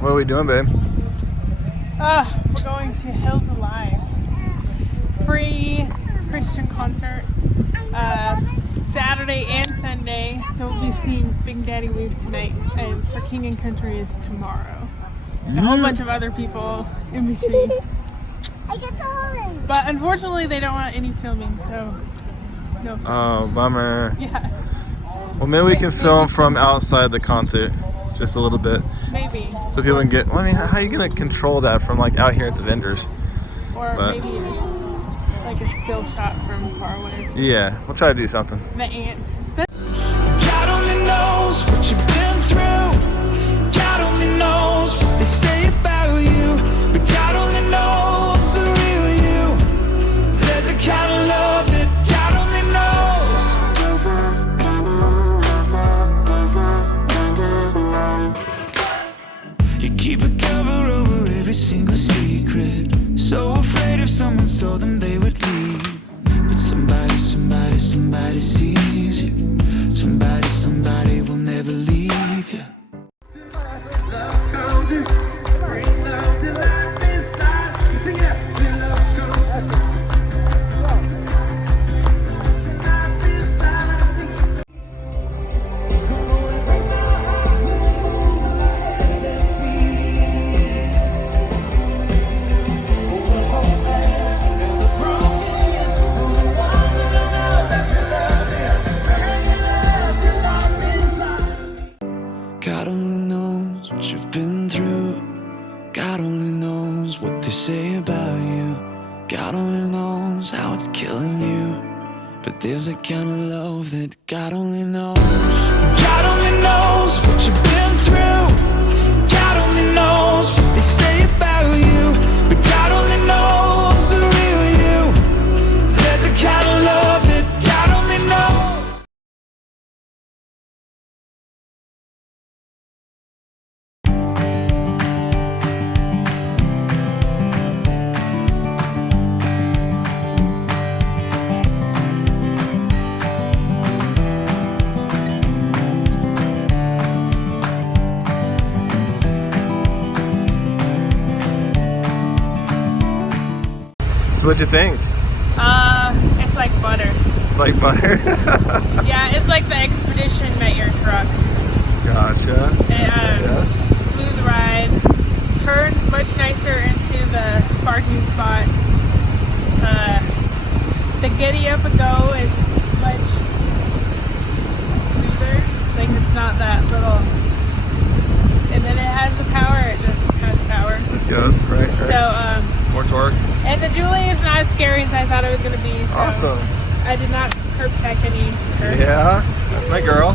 What are we doing, babe? We're going to Hills Alive. Free Christian concert. Saturday and Sunday. So we'll be seeing Big Daddy Weave tonight. And For King and Country is tomorrow. And a whole bunch of other people in between. I get to hold him. But unfortunately they don't want any filming, so no filming. Oh, bummer. Yeah. Well, maybe we can film from outside the concert. Just a little bit. Maybe. So people can get, well, I mean, how are you going to control that from like out here at the vendors? Or maybe like a still shot from far away. Yeah, we'll try to do something. The ants. God only knows what you've been through. God only knows what they say about you. But God only knows the real you. There's a kind of love that God only knows. There's a kind of love. You keep a cover over every single secret. So afraid if someone saw them they would leave. But somebody sees you. Somebody will never leave you. God only knows what you've been through. God only knows what they say about you. God only knows how it's killing you. But there's a kind of love that God only knows. God only knows what you've been through. God only knows what they say about you. But God only knows the real you. There's a kind of love that God only knows. So what'd you think? It's like butter. It's like butter? Yeah, it's like the Expedition met your truck. Gotcha. Smooth ride. Turns much nicer into the parking spot. The giddy up and go is much smoother. Like it's not that little. And then it has the power. It just has power. Just goes, right? So, more torque. and the Julie is not as scary as I thought it was going to be. So Awesome. I did not curb check any curves. Yeah, that's my girl.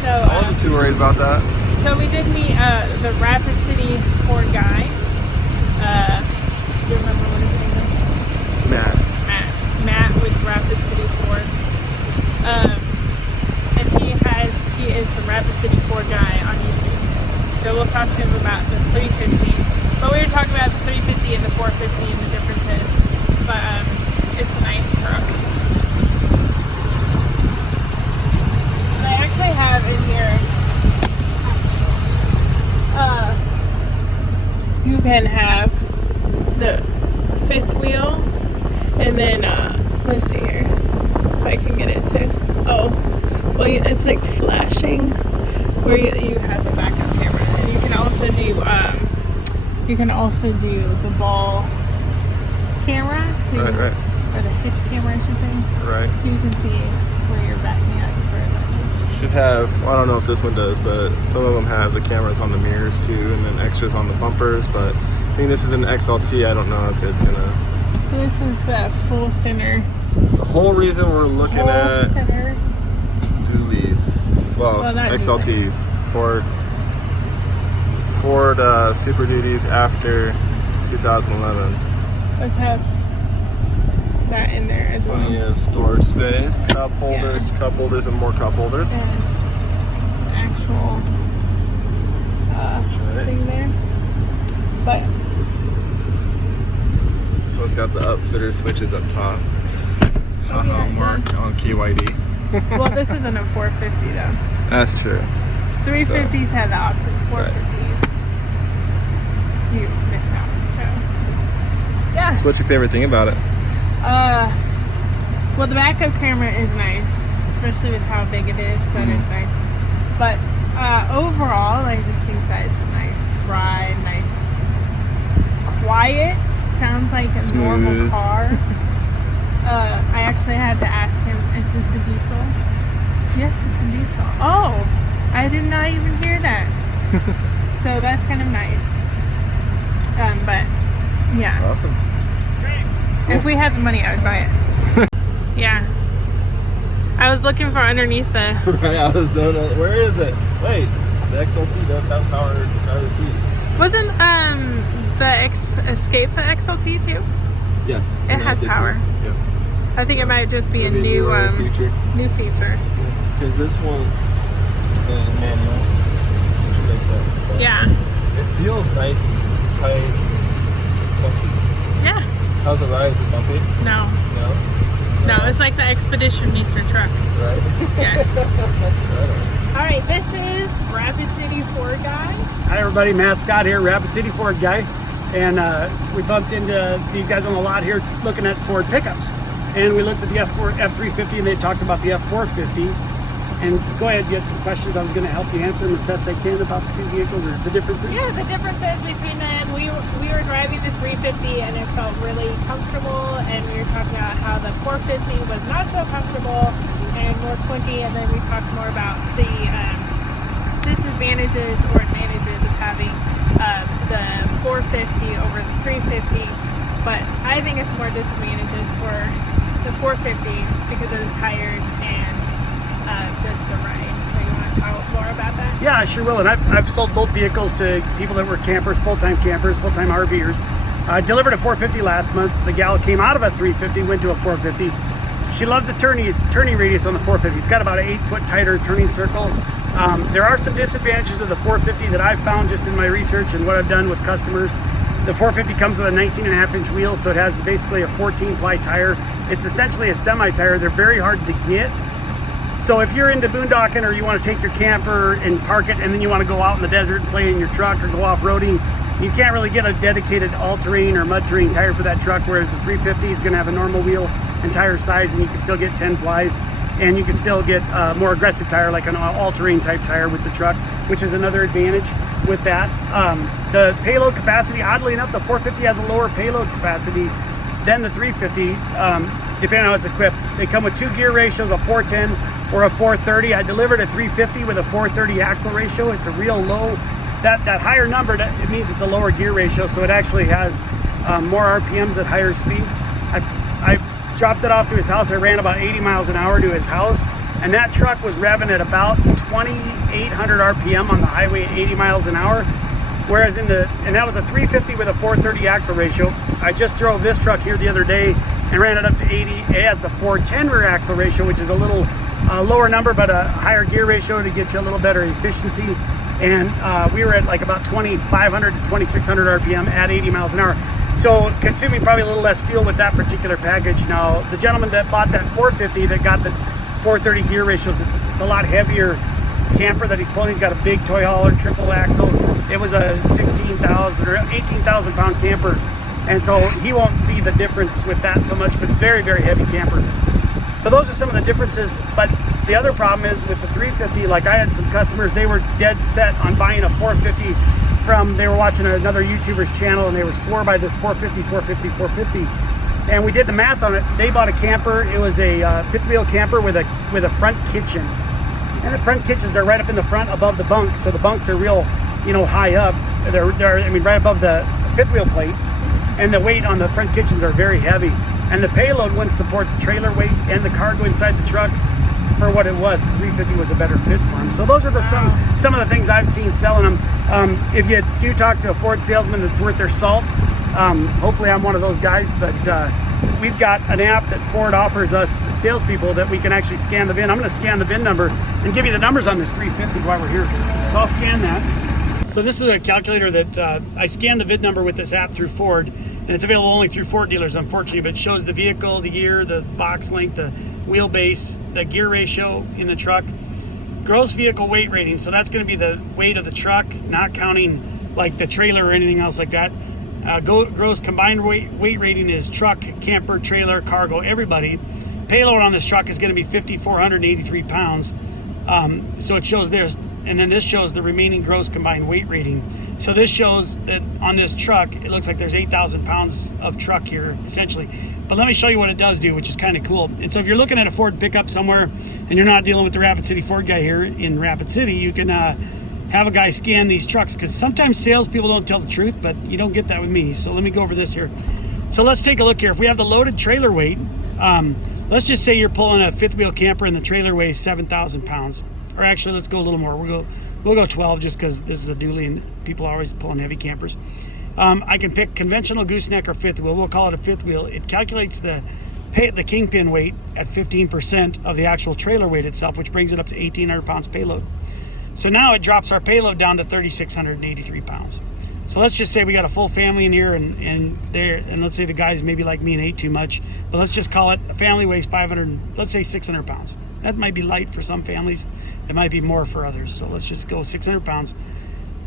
So, I wasn't too worried about that. So we did meet the Rapid City Ford guy. Do you remember what his name is? Matt with Rapid City Ford. And he is the Rapid City Ford guy on YouTube. So we'll talk to him about the 350. But we were talking about the 350 and the 450 and the differences. But it's a nice truck. And I actually have in here. You can have the fifth wheel, and then let's see here if I can get it to. Oh, well, it's like flashing where you have the backup camera, and you can also do the ball camera, so Right. or the hitch camera, I should say. Right. So you can see where you're backing up for the hitch. Should have, well, I don't know if this one does, but some of them have the cameras on the mirrors too, and then extras on the bumpers, but I think this is an XLT. I don't know if it's gonna. This is the full center. The whole reason we're looking at Center. dualies, well not XLTs, Ford Super Duties after 2011. This has that in there as well. Plenty of storage space, cup holders, and more cup holders. And actual thing there. But So it's got the upfitter switches up top. yeah, it Mark does. on KYD. well, this isn't a 450 though. That's true. 350s had the option. 450s. you missed out. So yeah. So what's your favorite thing about it? Well, the backup camera is nice, especially with how big it is. That is nice. But overall, I just think that it's a nice ride, nice, quiet. Sounds like a normal car. I actually had to ask him, is this a diesel? Yes, it's a diesel. Oh, I did not even hear that. So that's kind of nice. But yeah. Awesome. If we had the money, I would buy it. Yeah. I was looking for underneath the... Right, I was doing it. Where is it? Wait, the XLT does have power seat. Wasn't the Escape the XLT too? Yes. It had power. Yeah. I think it might just be a Maybe new feature. new feature. Because this one is manual, which makes sense. But Yeah. it feels nice and tight, bumpy. Yeah. How's the ride? Is it bumpy? No. No. No, it's like the Expedition meets her truck. Right. Yes. Right on. All right, this is Rapid City Ford guy. Hi everybody, Matt Scott here, Rapid City Ford guy. And we bumped into these guys on the lot here looking at Ford pickups. And we looked at the F-350 and they talked about the F-450. And go ahead, you had some questions. I was going to help you answer them as best I can about the two vehicles or the differences. Yeah, the differences between them. We were driving the 350 and it felt really comfortable, and we were talking about how the 450 was not so comfortable and more clunky, and then we talked more about the disadvantages or advantages of having the 450 over the 350. But I think it's more disadvantages for the 450 because of the tires and just the ride. So you want to talk more about that? Yeah, I sure will. And I've sold both vehicles to people that were campers, full-time RVers. I delivered a 450 last month. The gal came out of a 350, went to a 450. She loved the turning radius on the 450. It's got about an 8-foot tighter turning circle. There are some disadvantages of the 450 that I've found just in my research and what I've done with customers. The 450 comes with a 19.5-inch wheel, so it has basically a 14-ply tire. It's essentially a semi-tire. They're very hard to get. So if you're into boondocking or you want to take your camper and park it and then you want to go out in the desert and play in your truck or go off-roading, you can't really get a dedicated all-terrain or mud-terrain tire for that truck, whereas the 350 is going to have a normal wheel and tire size, and you can still get 10 plies, and you can still get a more aggressive tire like an all-terrain type tire with the truck, which is another advantage with that. The payload capacity, oddly enough, the 450 has a lower payload capacity than the 350, depending on how it's equipped. They come with two gear ratios, a 410 or a 430. I delivered a 350 with a 430 axle ratio. It's a real low. That higher number, it means it's a lower gear ratio, so it actually has more RPMs at higher speeds. I dropped it off to his house. I ran about 80 miles an hour to his house, and that truck was revving at about 2,800 RPM on the highway at 80 miles an hour. Whereas and that was a 350 with a 430 axle ratio. I just drove this truck here the other day and ran it up to 80. It has the 410 rear axle ratio, which is a little lower number, but a higher gear ratio to get you a little better efficiency. And we were at like about 2,500 to 2,600 RPM at 80 miles an hour. So consuming probably a little less fuel with that particular package. Now, the gentleman that bought that 450 that got the 430 gear ratios, it's a lot heavier camper that he's pulling. He's got a big toy hauler, triple axle. It was a 16,000 or 18,000 pound camper. And so he won't see the difference with that so much, but very, very heavy camper. So those are some of the differences. But the other problem is with the 350, like I had some customers, they were dead set on buying a 450 they were watching another YouTuber's channel and they were swore by this 450. And we did the math on it. They bought a camper. It was a fifth wheel camper with a front kitchen. And the front kitchens are right up in the front above the bunks. So the bunks are real, high up. They're right above the fifth wheel plate. And the weight on the front kitchens are very heavy. And the payload wouldn't support the trailer weight and the cargo inside the truck for what it was. The 350 was a better fit for them. So those are some of the things I've seen selling them. If you do talk to a Ford salesman that's worth their salt, hopefully I'm one of those guys, but we've got an app that Ford offers us salespeople that we can actually scan the VIN. I'm going to scan the VIN number and give you the numbers on this 350 while we're here. So I'll scan that. So this is a calculator that I scan the VIN number with this app through Ford, and it's available only through Ford dealers, unfortunately, but it shows the vehicle, the year, the box length, the wheelbase, the gear ratio in the truck, gross vehicle weight rating. So that's going to be the weight of the truck, not counting like the trailer or anything else like that. Gross combined weight rating is truck, camper, trailer, cargo, everybody. Payload on this truck is going to be 5,483 pounds. So it shows this, and then this shows the remaining gross combined weight rating. So this shows that on this truck, it looks like there's 8,000 pounds of truck here, essentially. But let me show you what it does do, which is kind of cool. And so if you're looking at a Ford pickup somewhere, and you're not dealing with the Rapid City Ford guy here in Rapid City, you can have a guy scan these trucks, because sometimes salespeople don't tell the truth, but you don't get that with me. So let me go over this here. So let's take a look here. If we have the loaded trailer weight, let's just say you're pulling a fifth wheel camper and the trailer weighs 7,000 pounds. Or actually, let's go a little more. We'll go 12 just because this is a dually and people are always pulling heavy campers. I can pick conventional gooseneck or fifth wheel. We'll call it a fifth wheel. It calculates the kingpin weight at 15% of the actual trailer weight itself, which brings it up to 1,800 pounds payload. So now it drops our payload down to 3,683 pounds. So let's just say we got a full family in here, and let's say the guys maybe like me and ate too much, but let's just call it a family weighs 500, let's say 600 pounds. That might be light for some families. It might be more for others. So let's just go 600 pounds.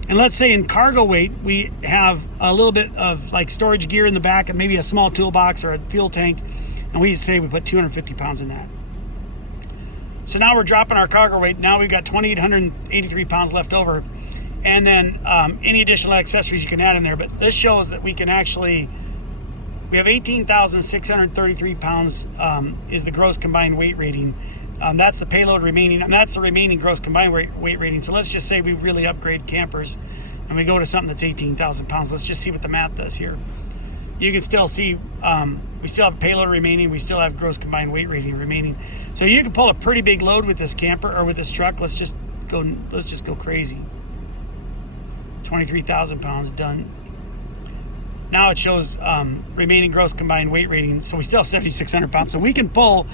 And let's say in cargo weight, we have a little bit of like storage gear in the back and maybe a small toolbox or a fuel tank. And we say we put 250 pounds in that. So now we're dropping our cargo weight. Now we've got 2,883 pounds left over. And then any additional accessories you can add in there. But this shows that we can actually, we have 18,633 pounds is the gross combined weight rating. That's the payload remaining, and that's the remaining gross combined weight rating. So let's just say we really upgrade campers and we go to something that's 18,000 pounds. Let's just see what the math does here. You can still see we still have payload remaining. We still have gross combined weight rating remaining. So you can pull a pretty big load with this camper or with this truck. Let's just go crazy. 23,000 pounds done. Now it shows remaining gross combined weight rating. So we still have 7,600 pounds. So we can pull,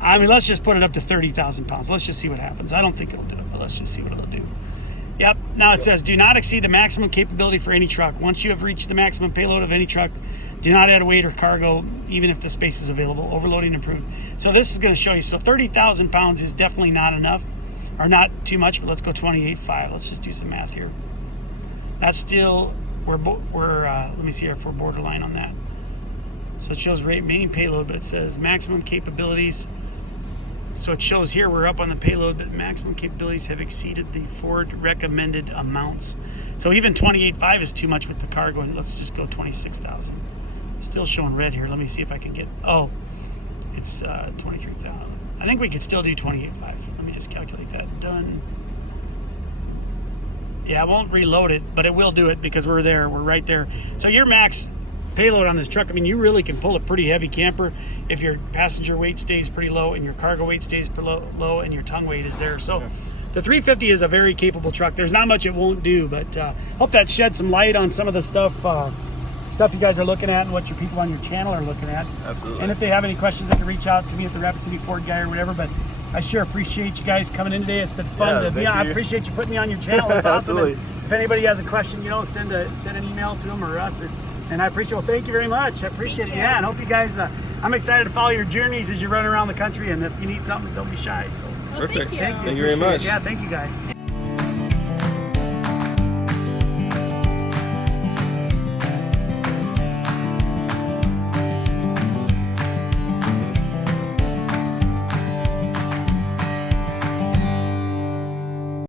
I mean, let's just put it up to 30,000 pounds. Let's just see what happens. I don't think it'll do it, but let's just see what it'll do. Yep, now it says, do not exceed the maximum capability for any truck. Once you have reached the maximum payload of any truck, do not add weight or cargo, even if the space is available. Overloading improved. So this is going to show you. So 30,000 pounds is definitely not enough, or not too much, but let's go 28.5. Let's just do some math here. That's still, we're let me see if we're borderline on that. So it shows remaining payload, but it says maximum capabilities. So it shows here we're up on the payload, but maximum capabilities have exceeded the Ford recommended amounts. So even 28.5 is too much with the cargo, and let's just go 26,000. Still showing red here. Let me see if I can get, oh, it's 23,000. I think we could still do 28.5. Let me just calculate that. Done. Yeah, I won't reload it, but it will do it because we're there. We're right there. So your max payload on this truck, I mean, you really can pull a pretty heavy camper if your passenger weight stays pretty low and your cargo weight stays low and your tongue weight is there. So yeah. The 350 is a very capable truck. There's not much it won't do, but hope that shed some light on some of the stuff you guys are looking at and what your people on your channel are looking at. Absolutely. And if they have any questions, they can reach out to me at the Rapid City Ford guy or whatever. But I sure appreciate you guys coming in today. It's been fun to be on. I appreciate you putting me on your channel. It's awesome. And if anybody has a question, send an email to them or us. And I appreciate. Well, thank you very much. I appreciate it. Yeah, and hope you guys. I'm excited to follow your journeys as you run around the country. And if you need something, don't be shy. So perfect. Thank you. Thank you very much. Yeah, thank you guys.